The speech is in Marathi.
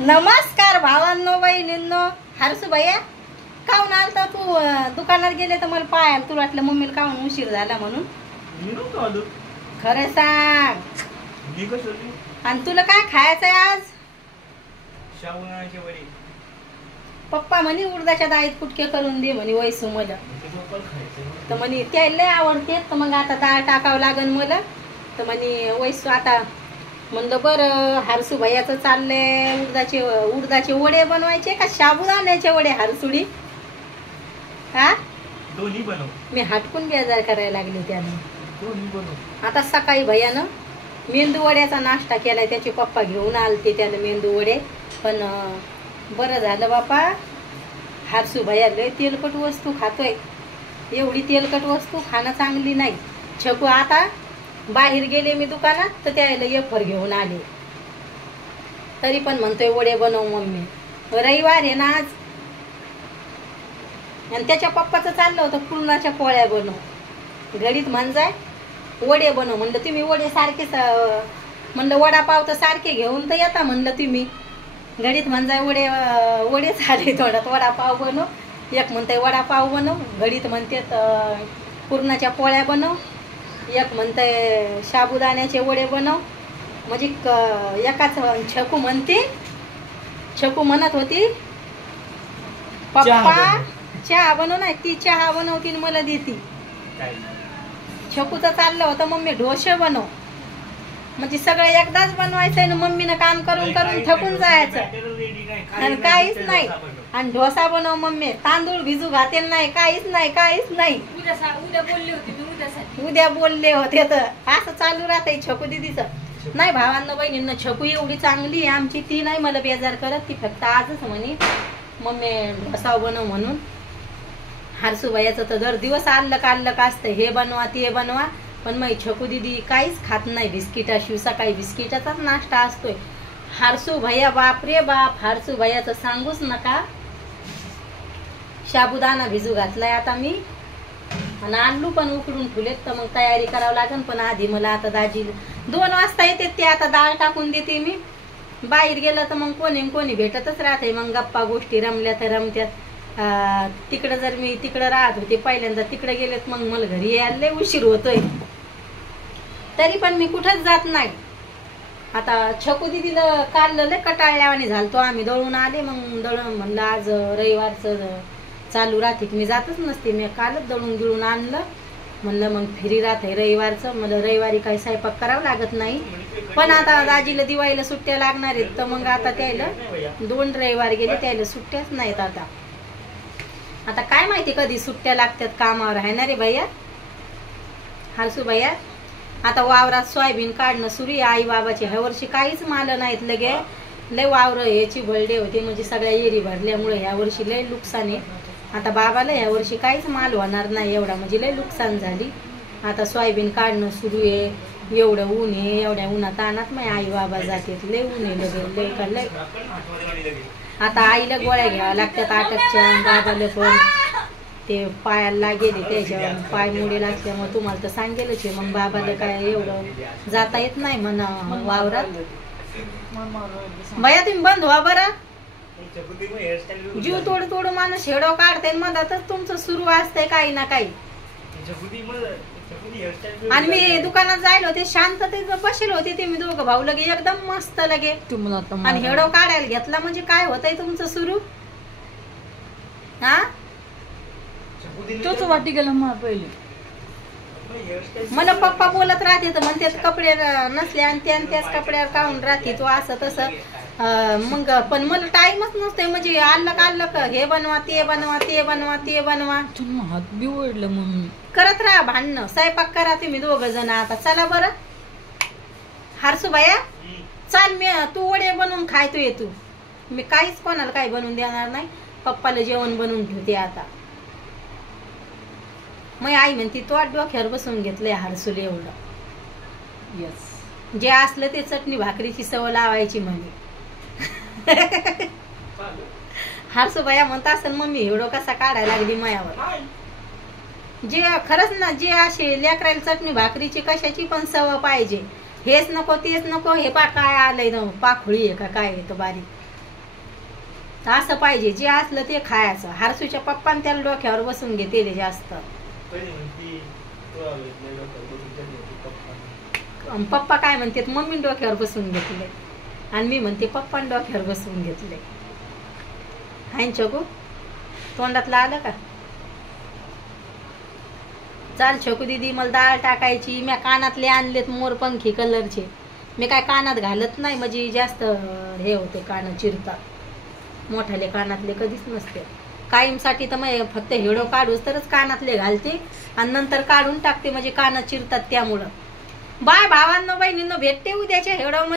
नमस्कार भावांनो बहिणींनो. हरसू भैया काऊन आलता तू? दुकानात गेले तर मला पाहायला तुला वाटलं मम्मीला काऊन उशीर झाला म्हणून. खरं सांग. आणि तुला काय खायचंय आज? पप्पा म्हणे उडदाच्या डाळीत कुटके करून दे म्हणे वैसू मला. तर म्हणे त्या लय आवडते तर मग आता डाळ टाकावं लागन मला. तर म्हणे वैसू आता म्हणलं बरं हरसू भैयाचं चाललंय उडदाचे वडे बनवायचे का साबुदाण्याचे वडे हरसुडी? हा दोन्ही बनव. मी हटकून बेजार करायला लागले त्यानं. दोन्ही बनव. आता सकाळी भैयानं मेंदू वड्याचा नाश्ता केलाय. त्याचे पप्पा घेऊन आलते त्यानं मेंदू वडे. पण बरं झालं बापा हरसू भैया लय तेलकट वस्तू खातोय. एवढी तेलकट वस्तू खाणं चांगली नाही. छकू आता बाहेर गेले मी दुकानात तर त्याला एफर घेऊन आले. तरी पण म्हणतोय वडे बनव मम्मी. रविवार आहे ना आज. आणि त्याच्या पप्पाचं चाललं होतं पुरणाच्या पोळ्या बनव. घडीत म्हणजाय वडे बनव. म्हणलं तुम्ही वडे सारखेच म्हणलं वडापाव तर सारखे घेऊन तर येता म्हणलं तुम्ही. घडीत म्हणजाय वडेच आले थोड्यात. वडापाव बनव. एक म्हणते वडापाव बनव. घडीत म्हणते पुरणाच्या पोळ्या बनव. एक म्हणते साबुदाण्याचे वडे बनव. म्हणजे एकाच छकू म्हणते. छकू म्हणत होती पप्पा चहा बनव. नाही ती चहा बनवती मला देती. छकूचं चाललं होतं मम्मी ढोसे बनव. म्हणजे सगळं एकदाच बनवायचंय ना. मम्मीनं काम करून करून थकून जायचं आणि काहीच नाही. आणि डोसा बनव मम्मी. तांदूळ भिजू घातेल नाही. काहीच नाही काहीच नाही. उद्या बोलले होते तर असं चालू राहतंय छकू दिदीचं. नाही भावांना बहिणींना छकू एवढी चांगली आहे आमची. ती नाही मला बेजार करत. ती फक्त आजच म्हणे मम्मी डोसा बनव म्हणून. हरसू भैयाचं तर दर दिवस आल्लक असतं हे बनवा ते बनवा. पण मग छकू दिदी काहीच खात नाही बिस्किटाशिव. सकाळी बिस्किटाचाच नाश्ता असतोय. हरसू भैया बाप रे बाप. हरसू भैयाचं सांगूच नका. साबुदाणा भिजू घातलाय आता मी. आणि आलू पण उकडून ठेवलेत. तर मग तयारी करावं लागेल. पण आधी मला आता दाजी 2 वाजता येते ते. आता डाळ टाकून देते मी. बाहेर गेलं तर मग कोणी भेटतच राहते. मग गप्पा गोष्टी रमल्या तर रमत्यात. तिकडं जर मी तिकडं राहत होते पहिल्यांदा तिकडे गेलेत मग मला घरी यायला लय उशीर होतोय. तरी पण मी कुठंच जात नाही. आता छकू दिदीला काल लय कटाळल्यावानी झालतो आम्ही. दळून आले. मग दळून म्हणलं आज रविवारचं चालू राहते मी जातच नसते. मी कालच दळून गिळून आणलं. म्हणलं मग फ्री राहते रविवारचं. मला रविवारी काही स्वयंपाक करावं लागत नाही. पण आता दाजीला दिवाळीला सुट्ट्या लागणार आहेत. तर मग आता त्याला 2 रविवार गेले त्याला सुट्ट्याच नाहीत. आता काय माहिती कधी सुट्ट्या लागतात कामावर आहे ना रे भैया हरसू भैया. आता वावरात सोयाबीन काढणं सुरू आहे. आई बाबाचे ह्या वर्षी काहीच माल नाहीत. लगे लय वावर याची बळडे होते. म्हणजे सगळ्या एरी भरल्यामुळे ह्या वर्षी लय नुकसान आहे. आता बाबाला ह्या वर्षी काहीच माल होणार नाही एवढा. म्हणजे लय नुकसान झाली. आता सोयाबीन काढणं सुरू आहे. एवढं ऊन आहे. एवढ्या उन्हात आणत मग आई बाबा जातात. लय ऊन आहे लगे लय. आता आईला गोळ्या घ्याव्या लागतात अटकच्या. बाबाला पण ते पायाला गेले त्याच्या पाय मुडेल असल्यामुळे तुम्हाला तर सांगेलच आहे. मग बाबाला काय एवढं जाता येत नाही म्हणा वावरात. भैया तुम्ही बंद व्हा बरं. जीव तोडू माणूस हेडो काढते मधातच तुमचं सुरू असतंय काही ना काही. आणि मी दुकानात जायला होते शांततेत बसेल होते. ते मी दोघं भाऊ लगे एकदम मस्त लगे. आणि हेडो काढायला घेतला म्हणजे काय होतंय तुमचं सुरू. हा तोच वाटी गेला मग पहिले. मला पप्पा बोलत राहते तर म्हणते कपडे नसले आणि त्याच कपड्यावर काढून राहते तू असं तसं. मग पण मला टाइमच नसतोय. म्हणजे आल्लक हे बनवा ते बनवा ते बनवा ते बनवा. हात बिवडलं मम्मी. करत राहा भांडणं. स्वयंपाक करा तुम्ही 2 जण. आता चला बरं हरसू भैया चाल. मी तू वडे बनवून खाय तू ये. तू मी काहीच कोणाला काही बनवून देणार नाही. पप्पाला जेवण बनवून ठेवते आता. मग आई म्हणते तो डोक्यावर बसून घेतलंय हरसूले एवढं. यस जे असलं ते चटणी भाकरीची सवय लावायची म्हणे. हरसू भैया म्हणता असेल मम्मी एवढं कसा काढायला लागली मायावर. जे खरंच ना जे असे लेकरायला चटणी भाकरीची कशाची पण सवय पाहिजे. हेच नको तेच नको. हे काय आलंय ना पाखोळी आहे का काय आहे तो बारीक. असं पाहिजे, जे असलं ते खायचं. हरसूच्या पप्पाने त्याला डोक्यावर बसून घेतले जास्त. पहिले म्हणती तू आवडले डोक्यावर बसून त्यांनी होती पप्पा. पप्पा काय म्हणतात, मम्मी डोक्यावर बसून घेतले, आणि मी म्हणते पप्पाने डोक्यावर बसून घेतले. हाय छकू, तोंडातलं आलं का? चाल छकू दीदी, मला डाळ टाकायची. मी कानातले आणलेत मोरपंखी कलरचे. मी काय कानात घालत नाही, म्हणजे जास्त हे होते, कान चिरतात. मोठाले कानातले कधीच नसते. कायमसाठी तर मग फक्त हेडो काढूच तरच कानातले घालते, आणि नंतर काढून टाकते, म्हणजे कान चिरतात त्यामुळं. बाय भावांनो बहिणींनो, भेटते उद्याच्या हेडो.